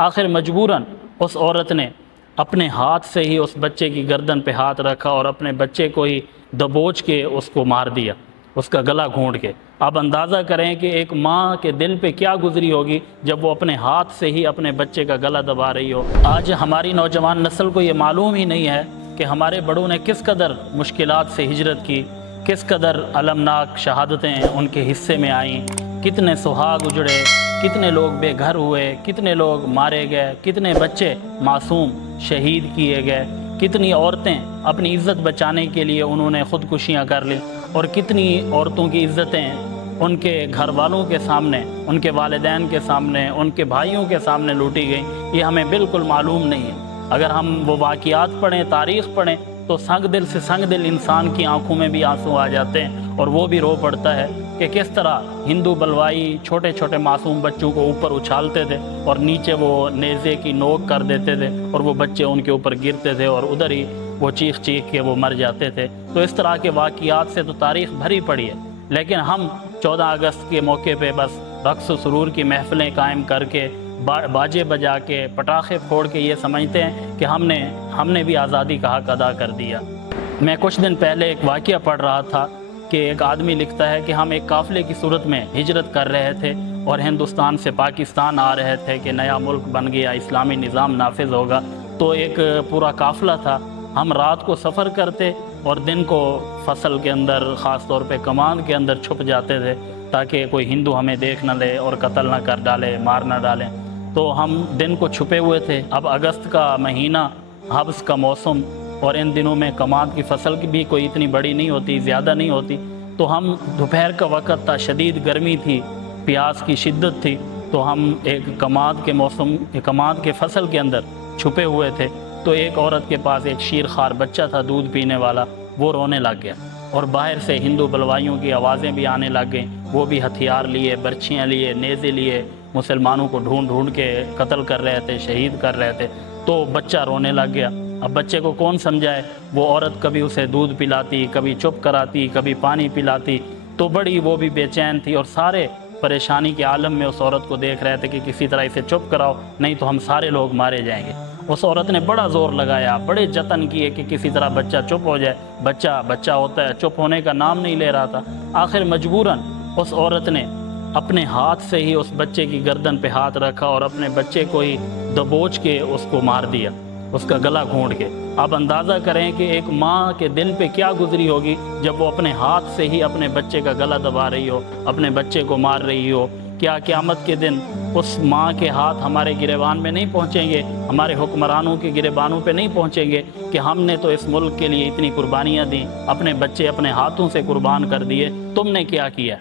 آخر مجبوراً اس عورت نے اپنے ہاتھ سے ہی اس بچے کی گردن پہ ہاتھ رکھا اور اپنے بچے کو ہی دبوچ کے اس کو مار دیا، اس کا گلا گھونٹ کے۔ آپ اندازہ کریں کہ ایک ماں کے دل پہ کیا گزری ہوگی جب وہ اپنے ہاتھ سے ہی اپنے بچے کا گلا دبا رہی ہو۔ آج ہماری نوجوان نسل کو یہ معلوم ہی نہیں ہے کہ ہمارے بڑوں نے کس قدر مشکلات سے ہجرت کی، کس قدر المناک شہادتیں ان کے حصے میں آئیں، کتنے سہاگ اجڑے، کتنے لوگ بے گھر ہوئے، کتنے لوگ مارے گئے، کتنے بچے معصوم شہید کیے گئے، کتنی عورتیں اپنی عزت بچانے کے لیے انہوں نے خودکشیاں کر لیں، اور کتنی عورتوں کی عزتیں ان کے گھر والوں کے سامنے، ان کے والدین کے سامنے، ان کے بھائیوں کے سامنے لوٹی گئیں۔ یہ ہمیں بالکل معلوم نہیں ہے۔ اگر ہم وہ واقعات پڑھیں، تاریخ پڑھیں، تو سنگ دل سے سنگ دل انسان کی آنکھوں میں بھی آنسو آ جاتے ہیں، اور وہ بھی رو پڑتا ہے کہ کس طرح ہندو بلوائی چھوٹے چھوٹے معصوم بچوں کو اوپر اچھالتے تھے اور نیچے وہ نیزے کی نوک کر دیتے تھے، اور وہ بچے ان کے اوپر گرتے تھے اور ادھر ہی وہ چیخ چیخ کے وہ مر جاتے تھے۔ تو اس طرح کے واقعات سے تو تاریخ بھری پڑی ہے، لیکن ہم 14 اگست کے موقع پہ بس رقص و سرور کی محفلیں قائم کر کے، باجے بجا کے، پٹاخے پھوڑ کے یہ سمجھتے ہیں کہ ہم نے بھی آزادی کا حق ادا کر دیا۔ میں کچھ دن پہلے ایک واقعہ پڑھ رہا تھا کہ ایک آدمی لکھتا ہے کہ ہم ایک قافلے کی صورت میں ہجرت کر رہے تھے اور ہندوستان سے پاکستان آ رہے تھے کہ نیا ملک بن گیا، اسلامی نظام نافذ ہوگا۔ تو ایک پورا قافلہ تھا، ہم رات کو سفر کرتے اور دن کو فصل کے اندر، خاص طور پہ کمان کے اندر چھپ جاتے تھے تاکہ کوئی ہندو ہمیں دیکھ نہ لے اور قتل نہ کر ڈالے، مار نہ ڈالیں۔ تو ہم دن کو چھپے ہوئے تھے۔ اب اگست کا مہینہ، حبس کا موسم، اور ان دنوں میں کماد کی فصل کی بھی کوئی اتنی بڑی نہیں ہوتی، زیادہ نہیں ہوتی۔ تو ہم دوپہر کا وقت تھا، شدید گرمی تھی، پیاس کی شدت تھی، تو ہم ایک کماد کے فصل کے اندر چھپے ہوئے تھے۔ تو ایک عورت کے پاس ایک شیرخوار بچہ تھا دودھ پینے والا، وہ رونے لگ گیا، اور باہر سے ہندو بلوائیوں کی آوازیں بھی آنے لگ گئیں۔ وہ بھی ہتھیار لیے، برچھیاں لیے، نیزے لیے، مسلمانوں کو ڈھونڈ ڈھونڈ کے قتل کر رہے تھے، شہید کر رہے تھے۔ تو بچہ رونے لگ گیا۔ اب بچے کو کون سمجھائے؟ وہ عورت کبھی اسے دودھ پلاتی، کبھی چپ کراتی، کبھی پانی پلاتی، تو بڑی وہ بھی بے چین تھی، اور سارے پریشانی کے عالم میں اس عورت کو دیکھ رہے تھے کہ کسی طرح اسے چپ کراؤ، نہیں تو ہم سارے لوگ مارے جائیں گے۔ اس عورت نے بڑا زور لگایا، بڑے جتن کیے کہ کسی طرح بچہ چپ ہو جائے۔ بچہ ہوتا ہے، چپ ہونے کا نام نہیں لے رہا تھا۔ آخر مجبوراً اس عورت نے اپنے ہاتھ سے ہی اس بچے کی گردن پہ ہاتھ رکھا اور اپنے بچے کو ہی دبوچ کے اس کو مار دیا، اس کا گلا گھونٹ کے۔ آپ اندازہ کریں کہ ایک ماں کے دل پہ کیا گزری ہوگی جب وہ اپنے ہاتھ سے ہی اپنے بچے کا گلا دبا رہی ہو، اپنے بچے کو مار رہی ہو۔ کیا قیامت کے دن اس ماں کے ہاتھ ہمارے گریبان میں نہیں پہنچیں گے، ہمارے حکمرانوں کے گریبانوں پہ نہیں پہنچیں گے کہ ہم نے تو اس ملک کے لیے اتنی قربانیاں دیں، اپنے بچے اپنے ہاتھوں سے قربان کر دیے، تم نے کیا کیا؟